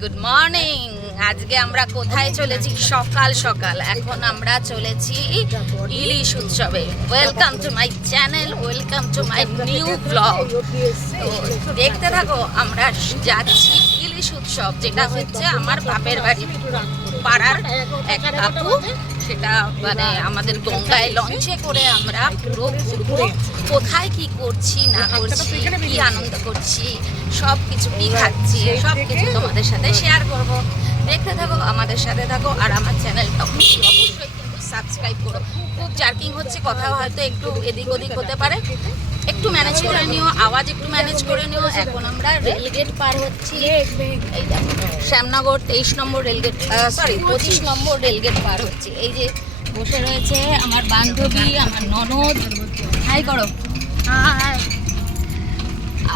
Good morning. আজকে আমরা কোথায় চলেছি? সকাল সকাল এখন আমরা চলেছি ইলিশ উৎসবে। Welcome to my channel, welcome to my new blog. তো দেখতে থাকো, আমরা যাচ্ছি ইলিশ উৎসব, যেটা হচ্ছে আমার বাপের বাড়ি পাড়ার এক কাকু, সেটা মানে আমাদের গঙ্গায় লঞ্চে করে আমরা পুরো ঘুরবো। কোথায় কি করছি না করছি, কি আনন্দ করছি, সব কিছু কি খাচ্ছি, সব কিছু তোমাদের সাথে শেয়ার করব। দেখতে থাকো, আমাদের সাথে থাকো, আর আমার চ্যানেলটা অবশ্যই কিন্তু সাবস্ক্রাইব করো। খুব জার্কিং হচ্ছে, কথা হয়তো একটু এদিক ওদিক হতে পারে, একটু ম্যানেজ করে নিও, আওয়াজ একটু ম্যানেজ করে নিও। এখন আমরা রেলগেট পার হচ্ছি, এই দেখো শ্যামনগর 23 নম্বর রেলগেট, সরি 25 নম্বর রেলগেট পার হচ্ছি। এই যে বসে রয়েছে আমার বান্ধবী, আমার ননদ, হাই করো।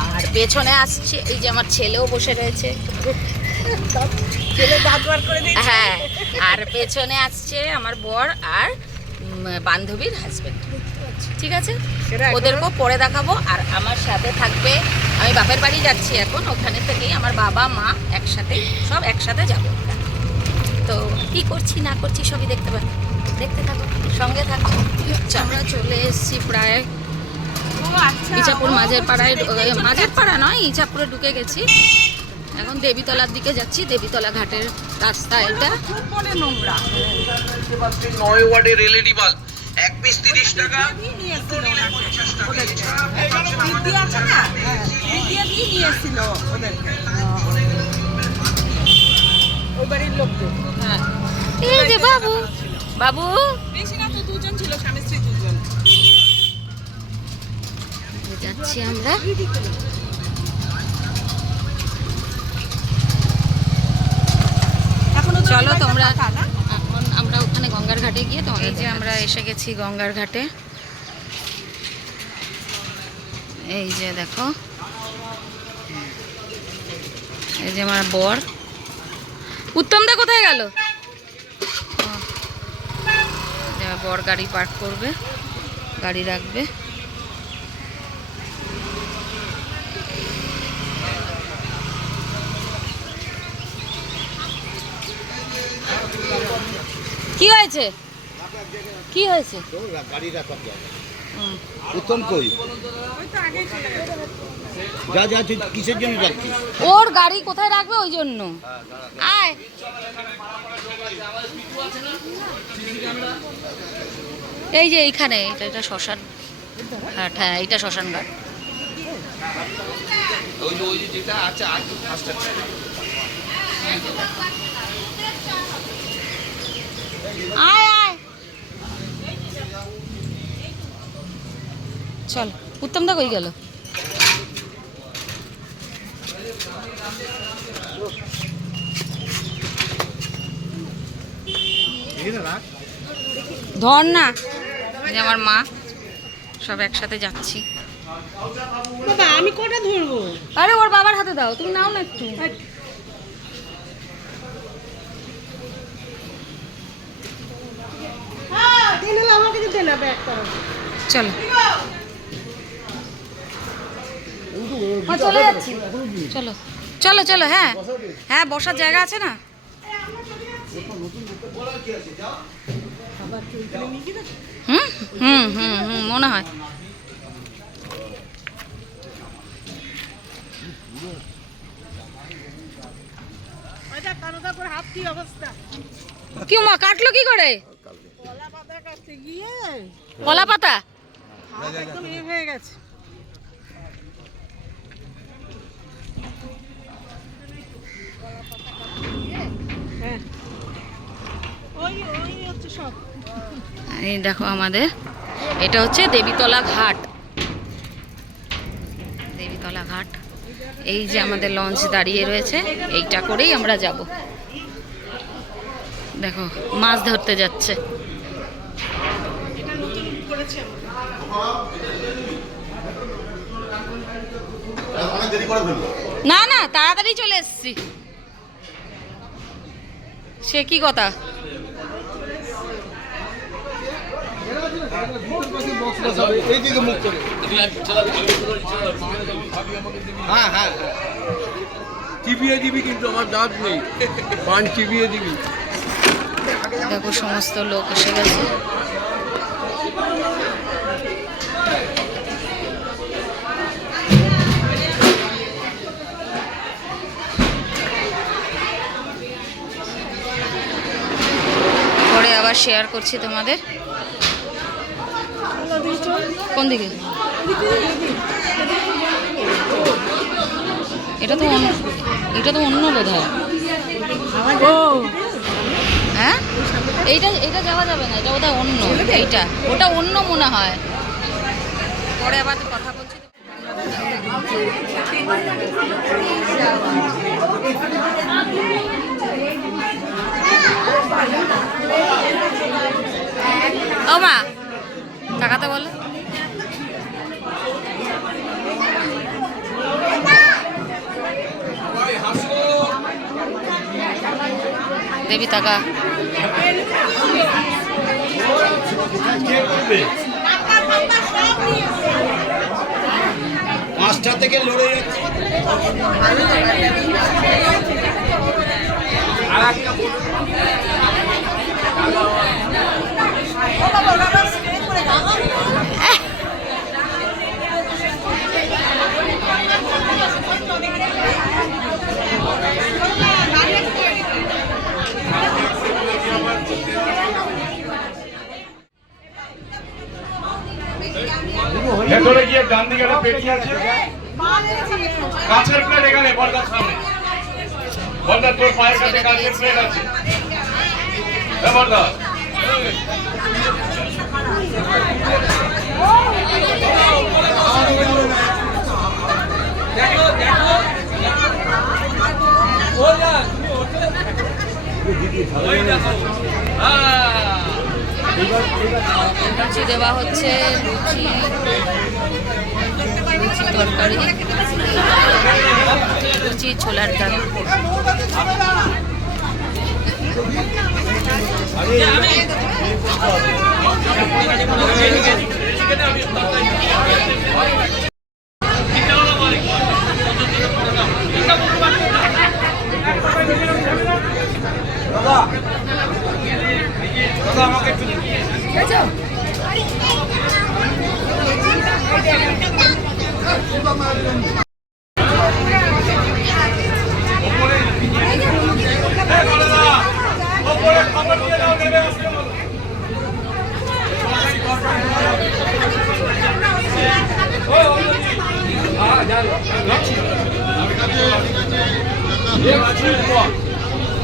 আর পেছনে আসছে এই যে আমার ছেলেও বসে রয়েছে, হ্যাঁ। আর পেছনে আসছে আমার বর আর বান্ধবীর হাজবেন্ড, ঠিক আছে? ওদেরকেও পরে দেখাবো। আর আমার সাথে থাকবে, আমি বাপের বাড়ি যাচ্ছি এখন, ওখানে থেকেই আমার বাবা মা একসাথে, সব একসাথে যাবো। তো কি করছি না করছি সবই দেখতে পাবো, দেখতে থাকো, সঙ্গে থাকো। আমরা চলে এসেছি প্রায় ইচাপুর মাঝের পাড়ায়, মাঝের পাড়া নয়, ইচাপুরে ঢুকে গেছি। এখন দেবীতলার দিকে যাচ্ছি, দেবীতলা ঘাটের রাস্তা এটা। নোংরা 9 ওয়াটের এলইডি বাল্ব এক পিস 30 টাকা। এই যে বাবু, বাবু যাচ্ছি আমরা। চলো তোমরা, এখন আমরা ওখানে গঙ্গার ঘাটে গিয়ে তোমাদের যে আমরা এসে গেছি গঙ্গার ঘাটে। এই যে দেখো, এই যে আমার বর। উত্তম দা কোথায় গেল? বর গাড়ি পার্ক করবে, গাড়ি রাখবে। কি হয়েছে? কি হয়েছে? উত্তম কই যা যা কিসের জন্য যাচ্ছিস? ওর গাড়ি কোথায় রাখবে ওই জন্য। আয়, এই যে এইখানে, এটা শ্মশান ঘাট, হ্যাঁ এটা শ্মশান ঘাট। আয় আয়, চল। উত্তম দা কই গেল? ধর না, এই যে আমার মা, সব একসাথে যাচ্ছি। বাবা আমি কোটা ধরবো? আরে ওর বাবার হাতে দাও, তুমি নাও না একটু। চলো চলে যাচ্ছি, চলো চলো চলো। হ্যাঁ হ্যাঁ, বসার জায়গা আছে না? হুম হুম হুম হুম, মনে হয়। কি মা কাটলো কি করে? কলা পাতা হয়ে গেছে। এই দেখো আমাদের, এটা হচ্ছে দেবীতলা ঘাট, দেবীতলা ঘাট। এই যে আমাদের লঞ্চ দাঁড়িয়ে রয়েছে, এইটা করেই আমরা যাব। দেখো মাছ ধরতে যাচ্ছে। না না, তাড়াতাড়ি চলে এসছি। সে কি কথা? এইদিকে মুখ করে। হ্যাঁ হ্যাঁ চিবিয়ে দিবি, কিন্তু আমার দাঁত নেই, পান চিবিয়ে দিবি। দেখো সমস্ত লোক এসে গেছে। পরে আবার শেয়ার করছি তোমাদের। কোন দিকে? এটা তো অন্য বোধ হয়। হ্যাঁ, এইটা যাওয়া যাবে না, এটা বোধহয় অন্য। ওটা অন্য মনে হয়। পরে আবার কথা বলছি। ও মা, কাকাতে বলে দেবী টাকা। পাঁচটা থেকে লড়ে যাচ্ছে। ভেতরে গিয়ে ডান দিকে একটা পেটি আছে, কাছের প্লেট এখানে বর্দার সামনে। বর্দা তোর পায়ের কাছে কাছের প্লেট আছে। বর্দা লুচি দেওয়া হচ্ছে, লুচি তরকারি, লুচি ছোলার ডাল।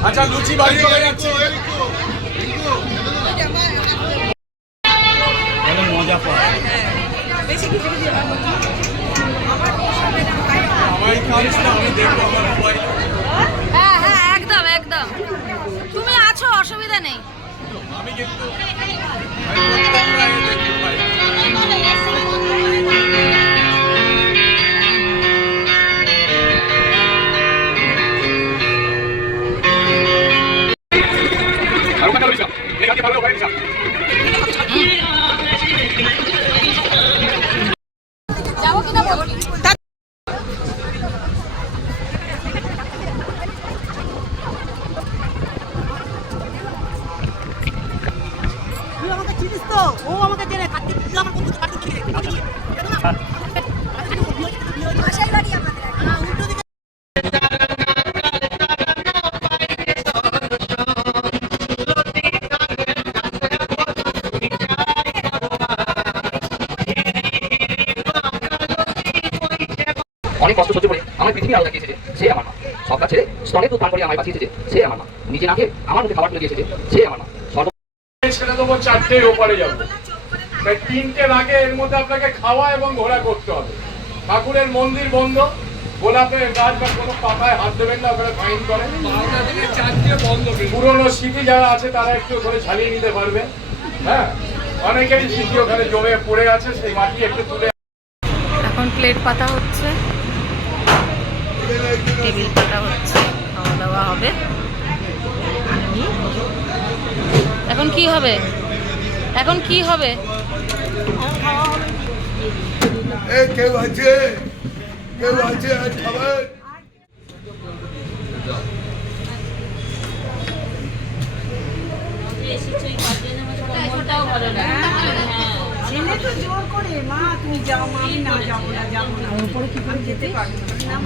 আচ্ছা, লুচি বাড়ি চলে যাচ্ছে। মজা পায়। হ্যাঁ হ্যাঁ, একদম একদম, তুমি আছো, অসুবিধা নেই। আমি কিন্তু যাবো কিনা বলবি? তুই আমাকে চিনিস তো? ও আমাকে চেনে। কার্তিক, তুই আমার বন্ধু, কার্তিক তুই বাসায় বাড়ি আমাদের। উল্টো দিকে অনেক কষ্ট সহ্য করে আমার পৃথিবী আলো দেখিয়েছে যে সে আমার মা। সবটা ছেড়ে স্তনে দুধ পান করে আমায় বাঁচিয়েছে যে সে আমার মা। নিজে না খেয়ে আমার মুখে খাবার তুলে দিয়েছে যে সে আমার মা। ছেড়ে দেবো, 4টের ওপারে যাবো। তাই 3টের আগে এর মধ্যে আপনাকে খাওয়া এবং ঘোরা করতে হবে। ঠাকুরের মন্দির বন্ধ, গোলাপের গাছ বা কোনো পাতায় হাত দেবেন না, ওখানে ফাইন করেন। 12টা থেকে 4টে বন্ধ। পুরোনো স্মৃতি যারা আছে তারা একটু ওখানে ঝালিয়ে নিতে পারবে। হ্যাঁ, অনেকেরই স্মৃতি ওখানে জমে পড়ে আছে, সেই মাটি একটু তুলে। এখন প্লেট পাতা হচ্ছে, টেবিল পাতা হচ্ছে, খাওয়া দাওয়া হবে। এখন কি হবে? এখন কি হবে? কেউ আছে, কেউ আছে আর খাবার ছেলে তো জোর করে মা তুমি যাও মা আমি না যাবো না উপরে কি করে যেতে পারবো না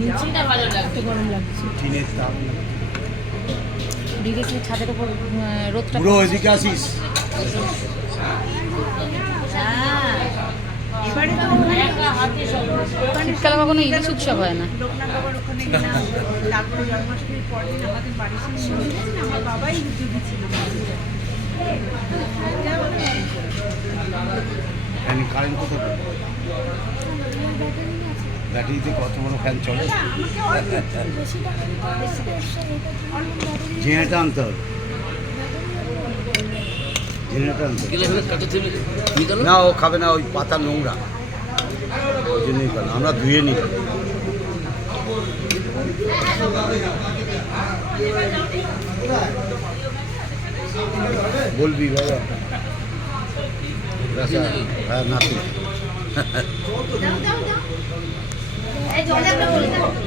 নিচেটা ভালো লাগছে গরম লাগছে টিনের তাপ দিকে কি ছাদের উপর রোদটা পুরো ওইদিকে আসিস এবারে তো শীতকালে কখনো ইলিশ উৎসব হয় না। লোকনাথ বাবার ওখানে না তারপরে জন্মাষ্টমীর পরের দিন আমাদের বাড়ির সামনে আমার বাবাই যদি ছিল কারেন্ট কত ব্যাটারিতে কত বড় ফ্যান চলে জেনারেটর আনতে হবে জেনারেটর আনতে হবে। না ও খাবে না ওই পাতা নোংরা ওই জন্যই খাবে আমরা ধুয়ে নিই বলবি বাবা হ্যাঁ নাতি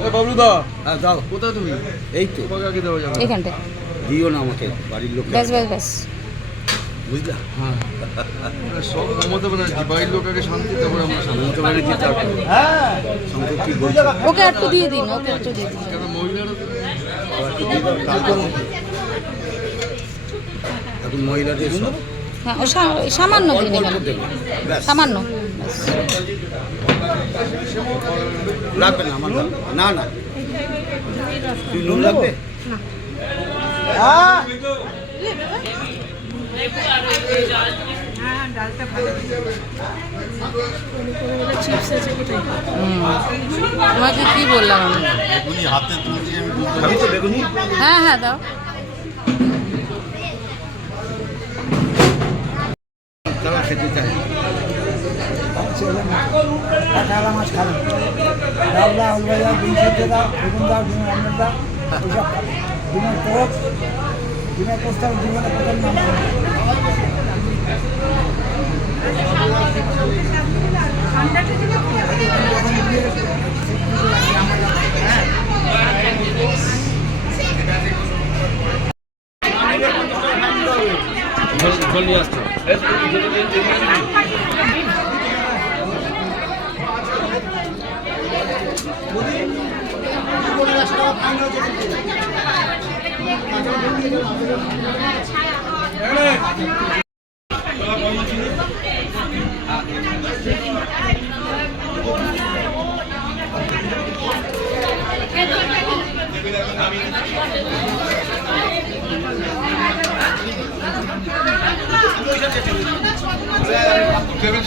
বাবলুদা হ্যাঁ দাও কোথায় তুমি? এই তো তোমাকে দেওয়া যাবে এখানটা দিও না আমাকে বাড়ির লোক ব্যাস ব্যাস ব্যাস বুঝলা সব মমতা ব্যানার্জি বাড়ির লোক আগে শান্তি তারপরে আমরা শান্তি। মমতা ব্যানার্জি তারপর শঙ্কর কি বলছে ওকে একটু দিয়ে দিন ওকে একটু দিয়ে দিন কেন মহিলারা তো এখন মহিলাদের সব হ্যাঁ ও সামান্য দিন এখানে ব্যাস। সামান্য লাগবে না আমার লাগবে না। না না তুই নুন লাগবে হ্যাঁ ডালটা ভালো তোমাকে কি বললাম আমি খাবি তো বেগুনি হ্যাঁ হ্যাঁ দাও তারা খেতে চায় কাঁঠালা মাছ খাবে ডাল দাও আলু দাও ডিম সেদ্ধ দাও বেগুন দাও ডিমের আমলেট দাও এইসব খাবে ডিমের পোস্টার জীবনে প্রথম নাম জল নিয়ে আসতে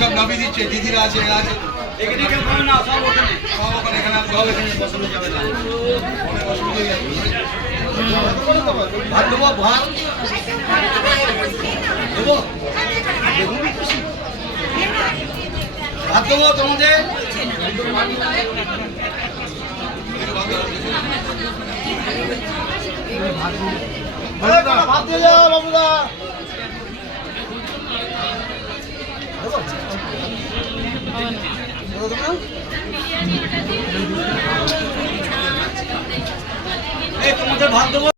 সব নামিয়ে দিচ্ছে দিদিরা আছে আছে এখানে কেউ খাবে না সব ওখানে সব ওখানে এখানে সব এখানে বসানো যাবে না অনেক অসুবিধা হয়ে যাবে ভাত দেবো ভাত দেবো ভাত দেবো তোমাদের ভাত দিয়ে যাও বাবুদা তোমাদের ভাত দেবো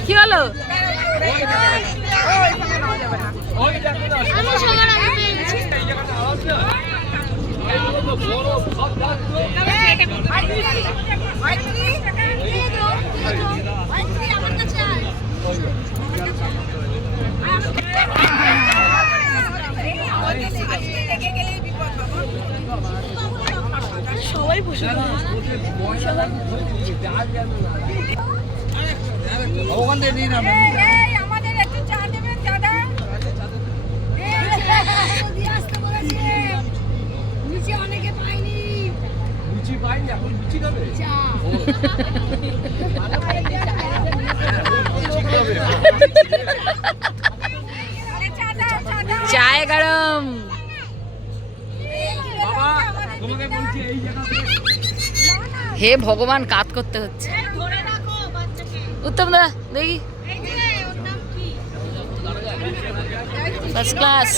কি হলো ওখান থেকে নিন আপনি। আমাদের একটু চা দেবেন দাদা। দিয়ে আসতে বলেছে। নিচে অনেকে পায়নি। লুচি পাইনি, এখন লুচি খাবে? চা। চায় গরম। তোমাকে বলছি এই জায়গা হে ভগবান, কাত করতে হচ্ছে। উত্তম দা দেখি ফার্স্ট ক্লাস।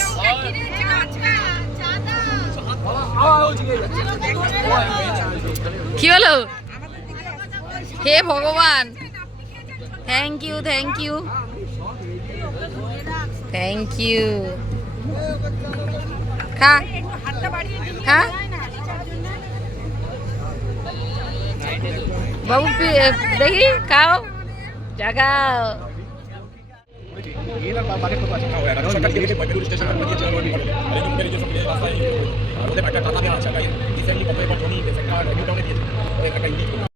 কি হলো? হে ভগবান, thank you thank you thank you. খা খা বাবু, দেখি খাও, জাগাও। একটা